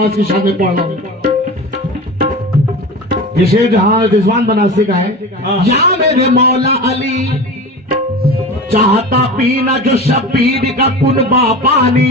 की शान में पढ़ रहा हूँ। ये शेर जहाँ रिजवान बनारसी का है। या मेरे मौला अली चाहता पीना जो शबीर का कुनबा पानी,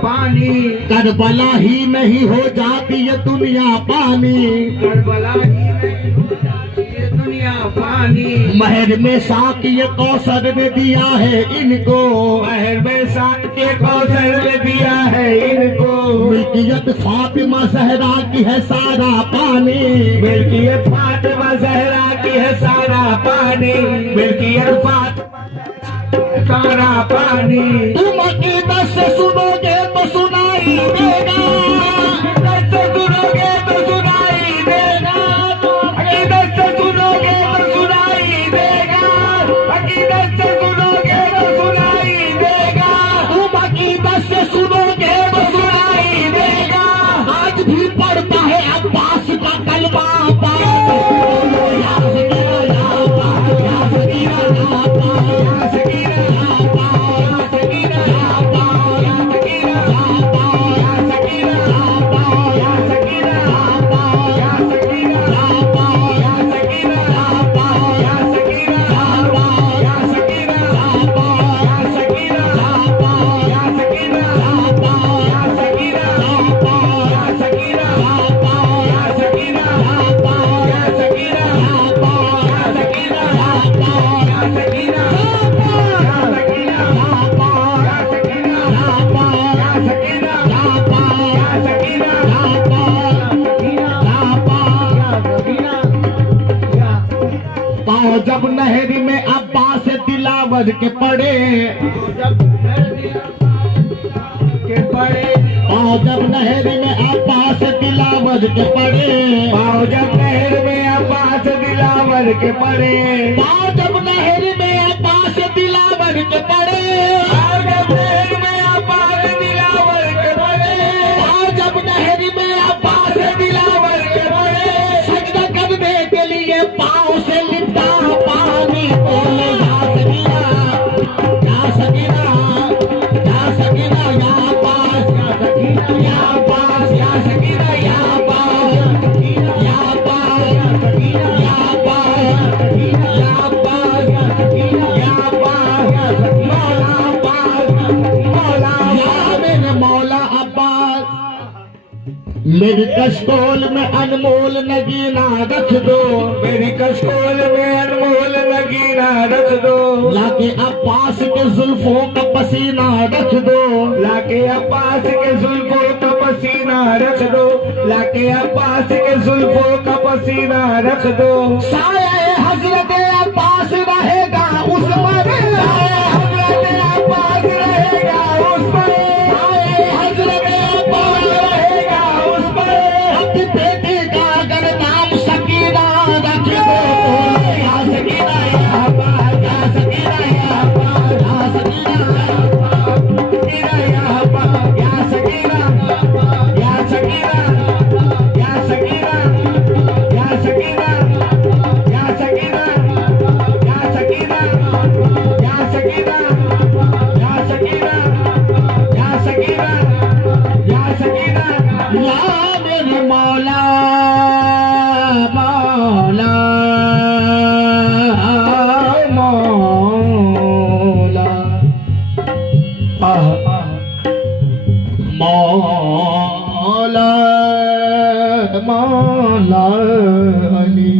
पानी करबला ही नहीं हो जाती ये दुनिया पानी, करबला ही नहीं हो जाती ये दुनिया पानी। महर में साक ये कौसर ने दिया है इनको, महर में साक के कौसर ने दिया है इनको। मिल्कियत फातिमा जहरा की है सारा पानी, मिल्कियत फातिमा जहरा की है सारा पानी, मिल्कियत फातिमा सारा पानी। तुम अकीदत से सुनोगे तो सुनाई देगा, अकीदत से सुनोगे तो सुनाई देगा, अकीदत से सुनोगे तो सुनाई देगा, अकीदत से सुनोगे तो सुनाई देगा। तुम अकीदत से सुनोगे तो सुनाई देगा। आज भी पढ़ता है अब्बास का कलमा जब नहरी में अब्बास दिलावर के पड़े, जब नहरी में अब्बास दिलावर के पड़े, जब नहर में अब्बास दिलावर के पड़े, जब नहरी में अब्बास दिलावर के पड़े, जब नहर में अब्बास दिलावर के पड़े, जब नहरी में अब्बास दिलावर के पड़े, सजदा करने के लिए पाँव से लिपटा पानी बोले या सकीना या सकीना या पास या पास या सकीना या पास या पास या पास या पास या पास मौला पास मौला या मेरे मौला अब्बास मेरी कशकोल में अनमोल नगीना रख दो, मेरी कशकोल में अनमोल नगीना रख दो, लाके अब्बास के जुल्फों का पसीना रख दो, लाके अब्बास के जुल्फों का पसीना रख दो, लाके अब्बास के जुल्फों का पसीना रख दो। साया हजरत अब्बास रहेगा उस पर, हजरत अब्बास रहेगा उस पर, हजरत अब्बास रहेगा उस पर। अपनी बेटी का अगर नाम सकीना रख दो, या सकीना या अब्बास या सकीना या अब्बास या सकीना या अब्बास या सकीना या सकीना या सकीना या सकीना या सकीना या सकीना या सकीना या सकीना या सकीना या सकीना। या मेरे मौला मौला मौला मौला मौला अली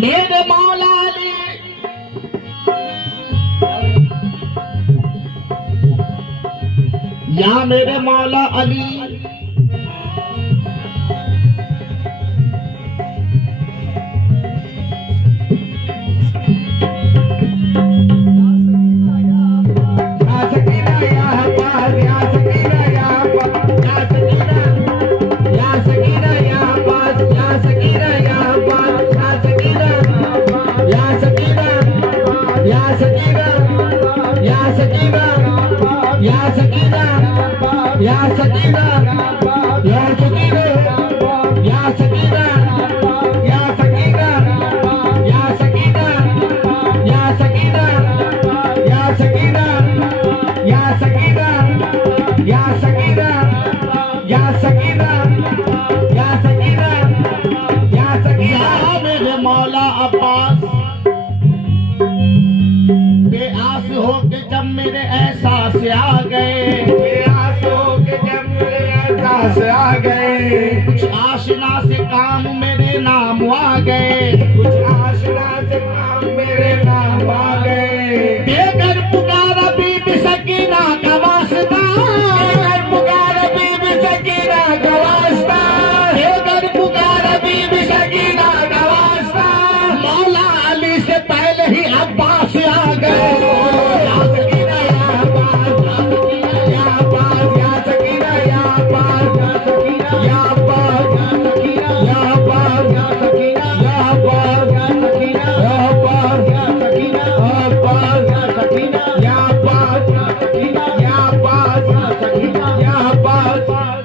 मेरे मौला अली या मेरे मौला अली बेआस हो के जब मेरे एहसास आ गए, बेआस हो के जब मेरे एहसास आ गए, कुछ आशना से काम मेरे नाम आ गए, कुछ आशना से काम मेरे नाम आ गए। बेगर पुकारा बीबी सकीना का वास्ता, बेगर पुकारा बीबी सकीना का वास्ता, बेगर पुकारा बीबी सकीना का वास्ता, मौला अली से पहले ही अब्बास आ गए। या सकीना या अब्बास, या अब्बास, या सकीना या अब्बास, या अब्बास, या अब्बास, या सकीना, या अब्बास, या सकीना, या अब्बास, या सकीना, अब्बास, या सकीना, या अब्बास, या सकीना, या अब्बास, या सकीना, या अब्बास।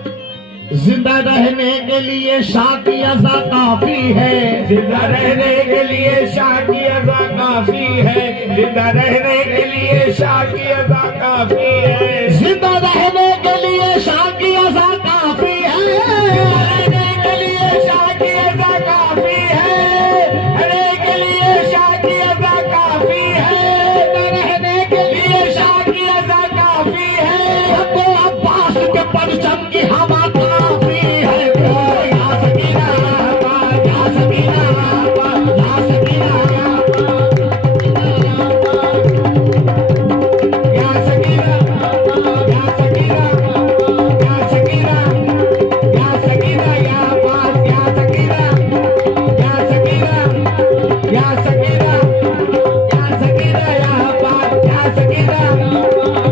जिंदा रहने के लिए शादी अज़ा काफी है, जिंदा रहने के लिए शादी अज़ा काफी है, जिंदा रहने के लिए शादी अज़ा काफी है, जिंदा रहने के लिए शादी अज़ा काफी है, रहने के लिए शादी अज़ा काफी है, रहने के लिए शादी अज़ा काफी है, रहने के लिए शादी अज़ा काफी है। तो अब्बास के परचम की हवा काफी है। या सकीना या सकीना या सकीना या सकीना या सकीना या सकीना या सकीना या अब्बास या सकीना या सकीना या सकीना या सकीना या अब्बास या सकीना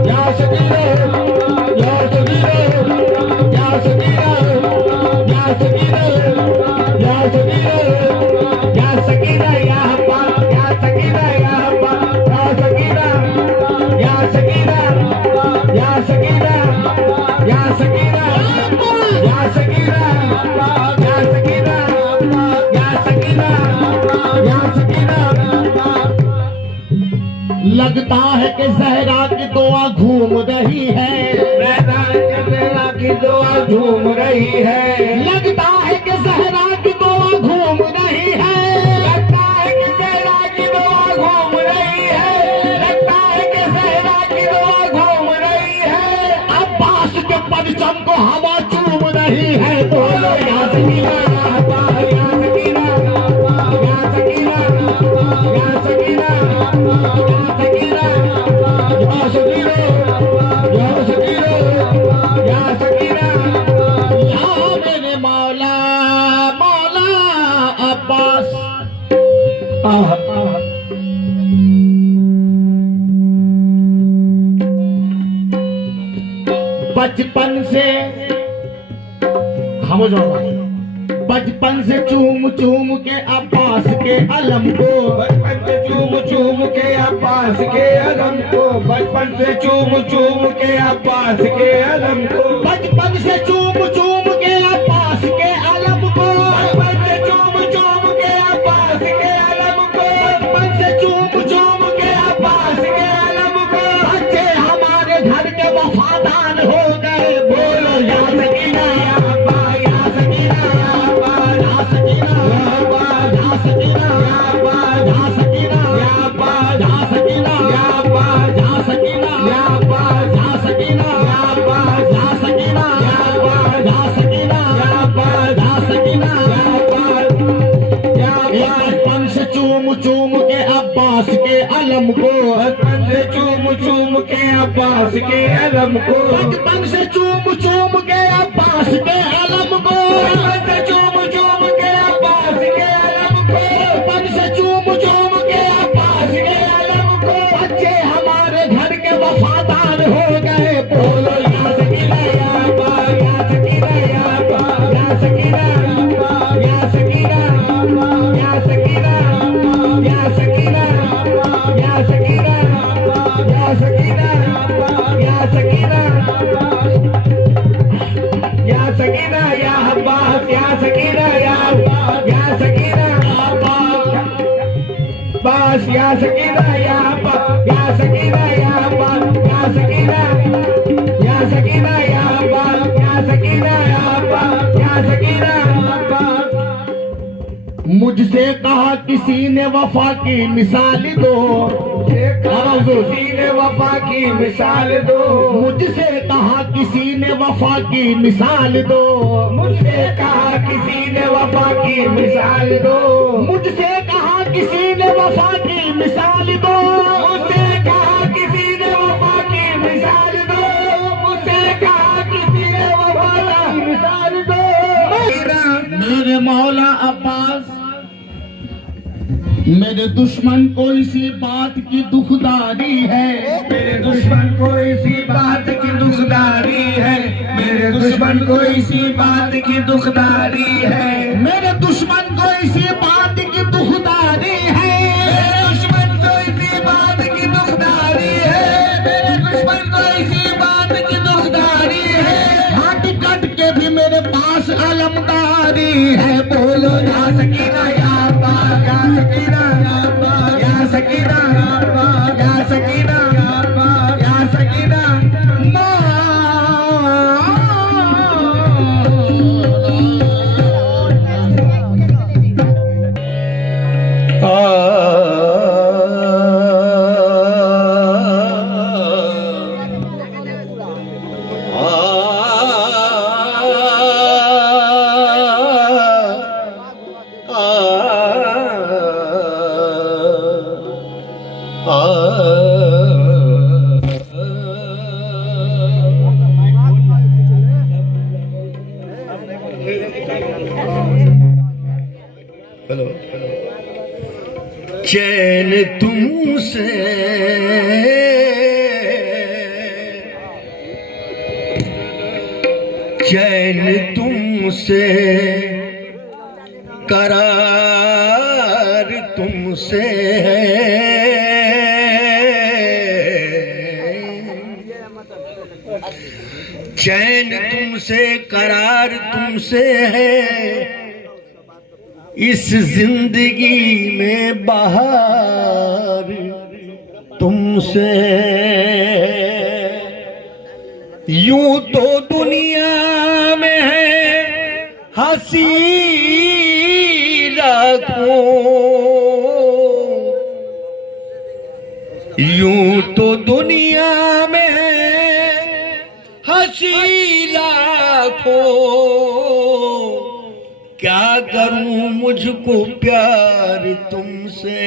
या सकीना या सकीना या सकीना या सकीना या सकीना या सकीना या अब्बास या सकीना या अब्बास या सकीना या सकीना या सकीना या सकीना या सकीना या सकीना या सकीना या सकीना। लगता है कि जहरा की दुआ घूम रही है, जहरा की दुआ झूम रही है, लगता है कि जहरा की दुआ घूम रही है, लगता है कि जहरा की दुआ घूम रही है, लगता है कि जहरा की दुआ घूम रही है। अब्बास के परचम को हवा चूम रही है। बोलो या सकीना या अब्बास या सकीना या सकीना या सकीना या सकीना या सकीना या सकीना या सकीना। या मेरे मौला मौला अब्बास। बचपन से खामोश हो जाओ। बचपन से चूम चूम के अब्बास के अलम को, बचपन से चूम चूम के अब्बास के अलम को, बचपन से चूम चूम के अब्बास के अलम को, बचपन से चूम चूम के अब्बास के अलम को, बचपन से चूम चूम के अब्बास के अलम को, बचपन से चूम चूम के अब्बास के अलम को। बच्चे हमारे घर के वफादार हो गए। बोलो या सकीना या अब्बास या सकीना या अब्बास या सकीना या अब्बास या सकीना या अब्बास या सकीना या अब्बास या सकीना या अब्बास या सकीना या अब्बास या सकीना या अब्बास या सकीना या अब्बास या सकीना या अब्बास या सकीना या अब्बास या अब्बास। बचपन से चूम चूम के अब्बास के अलम को, बचपन से चूम चूम के अब्बास के अलम को, बचपन से चूम चूम के अब्बास के अलम को, बचपन से चूम चूम के अब्बास के अलम को, बचपन से चूम चूम के अब्बास के अलम को। बच्चे हमारे घर के वफादार हो गए। बोलो या सकीना या अब्बास या सकीना या अब्बास या सकीना या सकीना या सकीना या सकीना या सकीना या सकीना या सकीना या सकीना या अब्बास या सकीना या अब्बास या सकीना अब्बास या सकीना या अब्बास या सकीना या अब्बास या सकीना या सकीना या अब्बास या सकीना या अब्बास या सकीना अब्बास। मुझसे कहा किसी ने वफा की मिसाल दो, मुझसे किसी ने वफा की मिसाल दो, मुझसे कहा किसी ने वफा की मिसाल दो, मुझसे कहा किसी ने वफा की मिसाल दो, मुझसे कहा किसी ने वफा की मिसाल दो, मुझसे कहा किसी ने वफा की मिसाल दो, मुझसे कहा किसी ने वफा की मिसाल दो। मेरे मौला अब्बास, मेरे दुश्मन को इसी बात की दुखदारी है, मेरे दुश्मन को इसी बात की दुखदारी है, मेरे दुश्मन को इसी बात की दुखदारी है, मेरे दुश्मन को इसी बात की दुखदारी है, मेरे दुश्मन को इसी बात की दुखदारी है, मेरे दुश्मन को इसी बात की दुखदारी है। हाथ कट के भी मेरे पास अलमदारी है। बोलो या सकीना या अब्बा, या सकीना या अब्बा, या सकीना या अब्बा, या सकीना या अब्बा, या सकीना। चैन तुमसे चैन तुमसे करार तुमसे है, चैन तुमसे करार तुमसे है, इस जिंदगी में बहार तुमसे। यूं तो दुनिया में है हंसी लाखों, यूं तो दुनिया में है हंसी लाखों, क्या करूं मुझको प्यार तुमसे।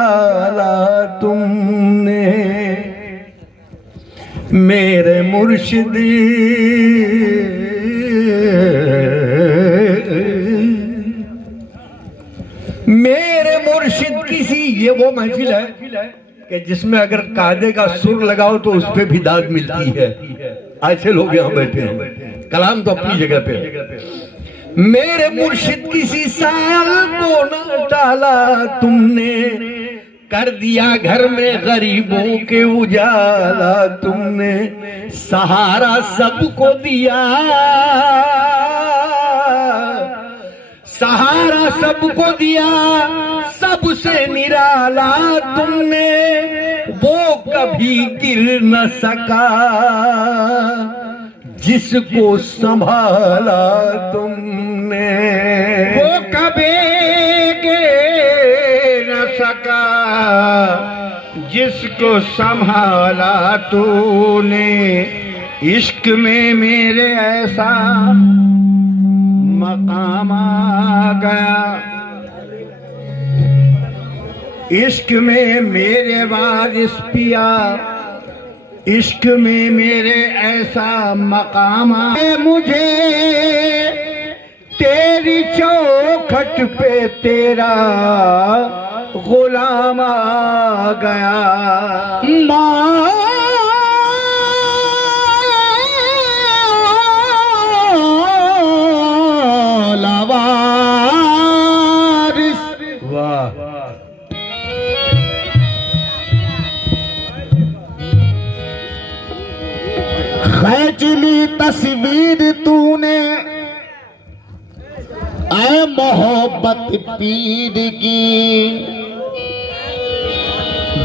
आला तुमने मेरे मुर्शिद, मेरे मुर्शिद किसी, ये वो महफिल है कि जिसमें अगर कायदे का सुर लगाओ तो उस पे भी दाद मिलती है। ऐसे लोग यहाँ बैठे हैं, कलाम तो अपनी जगह पे। मेरे मुर्शिद किसी साल को न डाला तुमने, कर दिया घर में गरीबों के उजाला तुमने, सहारा सबको दिया, सहारा सबको दिया, सबसे निराला तुमने, वो कभी गिर न सका जिसको संभाला तुमने, वो कभी गिर न सका जिसको संभाला तूने। इश्क में मेरे ऐसा मकाम आ गया, इश्क में मेरे वारिस पिया, इश्क में मेरे ऐसा मकाम आए, मुझे तेरी चौखट पे तेरा गुलाम आ गया। मौला वारिस, वाह, खींच ली तस्वीर तूने ऐ मोहब्बत पीर की,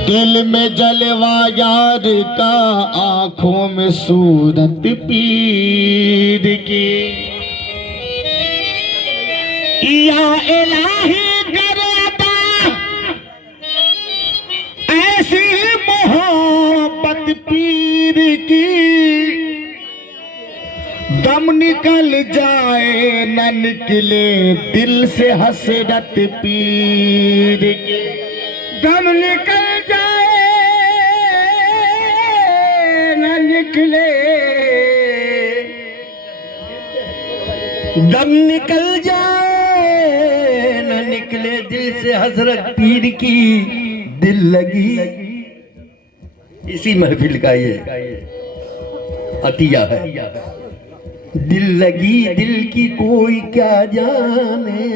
दिल में जलवा यार का, आंखों में सूरत पीर की। या इलाही कर अता ऐसी मोहब्बत पीर की दम निकल जाए न निकले दिल से हसरत पीर की। दम निकल जाए न निकले, दम निकल जाए न निकले दिल से हसरत पीर की। दिल लगी इसी महफिल का ये अतिया है। दिल लगी दिल की कोई क्या जाने,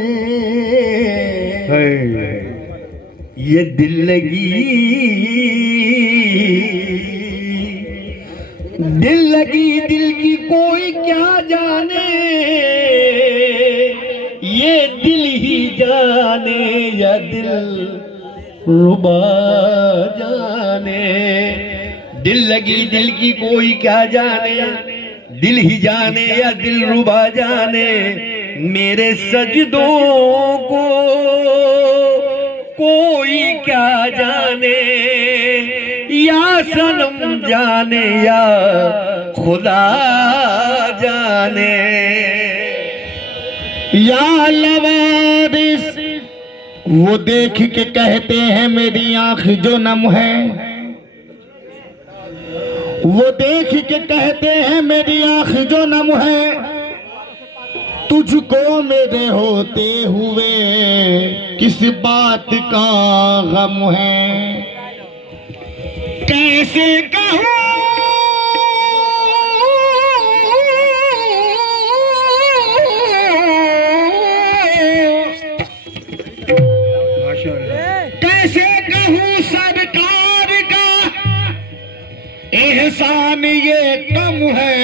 ये दिल लगी दिल की कोई क्या जाने, ये दिल ही जाने या दिल रुबा जाने। दिल लगी दिल की कोई क्या जाने, दिल ही जाने या दिल रुबा जाने। मेरे सजदों को कोई क्या जाने, या सनम जाने या खुदा जाने। या लवारिस वो देख के कहते हैं मेरी आंख जो नम है, वो देख के कहते हैं मेरी आंख जो नम है। तुझको मेरे होते हुए किस बात का गम है। कैसे कहूँ कैसे कहूँ सरकार का एहसान ये कम है।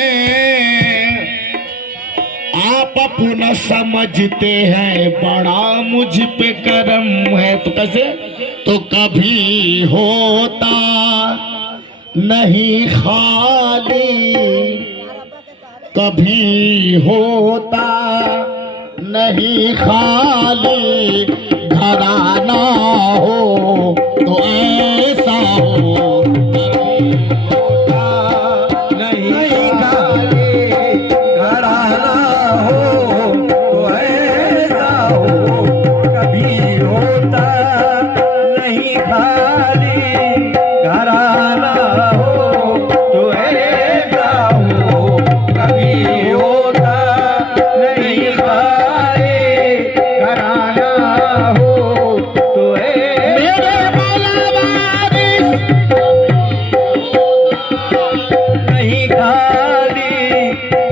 आप अपना समझते हैं बड़ा मुझ पे करम है। तो कैसे? तो कभी होता नहीं खाली, कभी होता नहीं खाली। घराना हो तो ऐसा हो, नहीं खाली घराना हो तो ऐसा हो। कभी होता नहीं खाली घराना हो तो ऐसा हो। कभी होता नहीं खाली घराना हो तो मेरे मौला वारिस नहीं खाली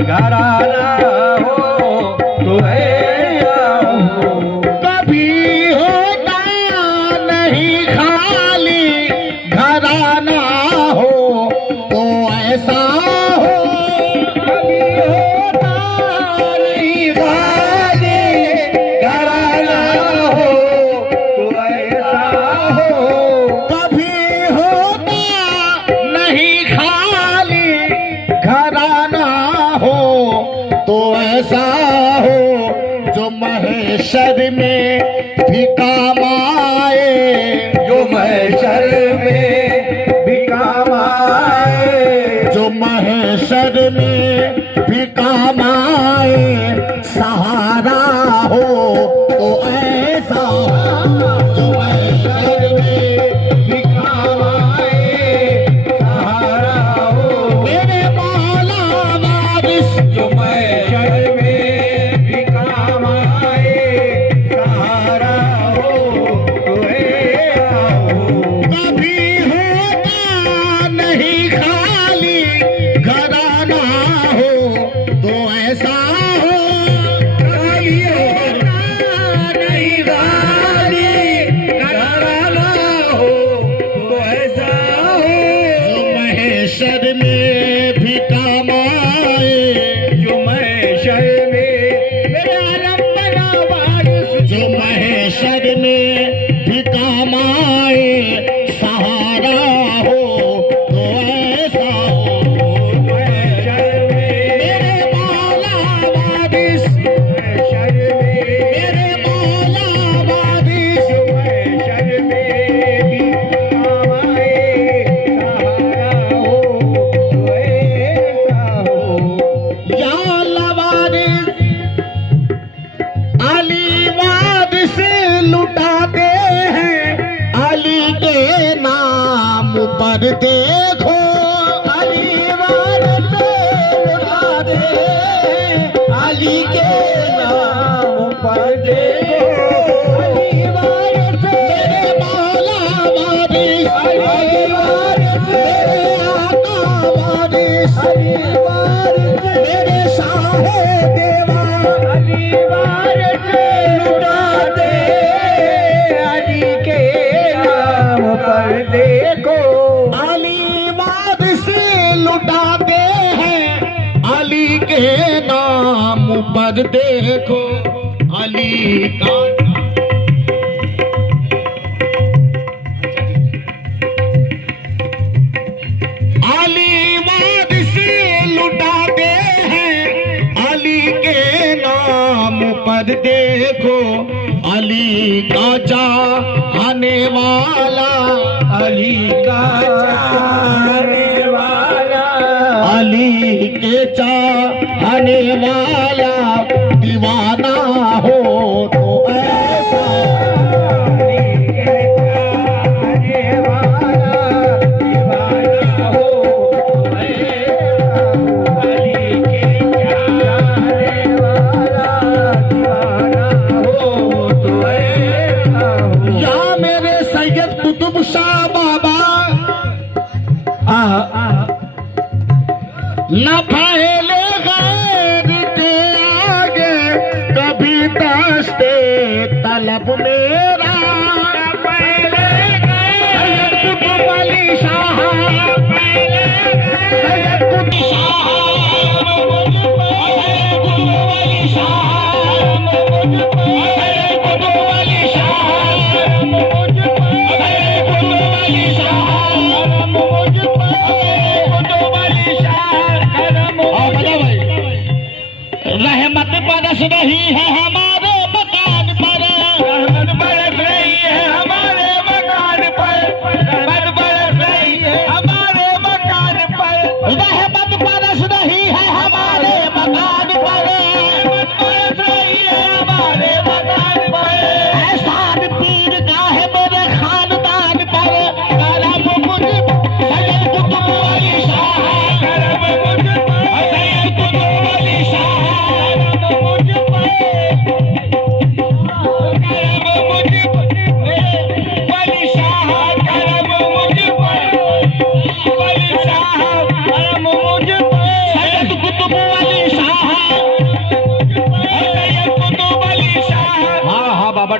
घराना हो तो ऐसा हो। कभी होता नहीं खाली घराना हो तो ऐसा हो। कभी होता नहीं खाली घराना हो तो ऐसा हो। कभी होता नहीं खाली घराना हो तो ऐसा हो। जो महशर में भी काम आए, जो महशर में भी काम आए, जो महशर में भी काम आए। सहारा हो तो ऐसा हो। जो महशर में भी काम आए, सहारा हो। मेरे मौला वारिस जो महशर में भी काम आए, सहारा हो तो ऐसा हो। कभी होता नहीं खाली घराना हो तो ऐसा हो। कभी होता नहीं खाली घराना हो तो ऐसा हो। जो महशर में भी काम आए, जो महशर में मेरे आलम बना वारिस, जो महशर में भी काम आए। सहारा हो तो ऐसा हो। महशर में मेरे मौला वारिस, महशर में मेरे मौला वारिस, जो महशर में भी काम आए, पर देखो अली वार से लुटा दे, अली के नाम पर देखो अली वार से मेरे मौला वारिस, अली वार से मेरे आका वारिस, अली वार से मेरे शाहे देवा, अली वार से लुटा दे, अली के नाम पर देखो अली वारिस लुटाते हैं, अली के नाम पर देखो अली का अली वारिस लुटाते हैं, अली के नाम पर देखो अली का चाहने वाला, अली का चाहने वाला, अली के चाहने वाला दीवाना हो तो ऐसा, अली के चाहने वाला दीवाना हो तो ऐसा, अली के चाहने वाला दीवाना हो तो ऐसा हो। या मेरे सैयद कुतुब शाह बाबा न फैले गैर के आगे कभी दस्ते तलब मेरा, न फैले सैयद कुतुब अली शाह, सैयद कुतुब शाह, सैयद कुतुब अली शाह, सैयद कुतुब अली शाह, सैयद कुतुब अली शाह, रहमत बरस रही है हमारे मकान पर, रहमत बरस रही है हमारे मकान पर, रहमत बरस रही है हमारे मकान पर, रहमत बरस रही है हमारे मकान पर, रहमत बरस रही है हमारे मकान पर, एहसान पीर का है मेरे खानदान पर, करम मुझ सैयद कुतुब अली शाह, करम मुझ सैयद कुतुब अली शाह,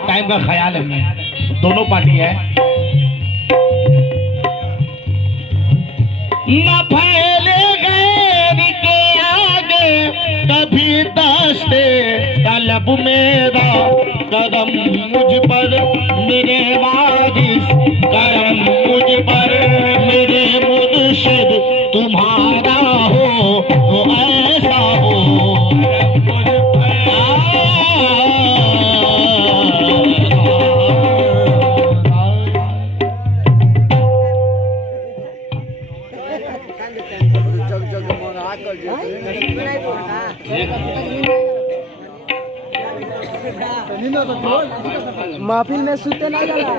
टाइम का ख्याल है, दोनों पार्टी है। न फैले गैर के आगे कभी दस्ते तलब मेरा, करम मुझ पर मेरे वारिस, करम मुझ पर मेरे मुर्शिद तुम्हारा हो तो ऐसा हो, महफिल में सुते ना जाला।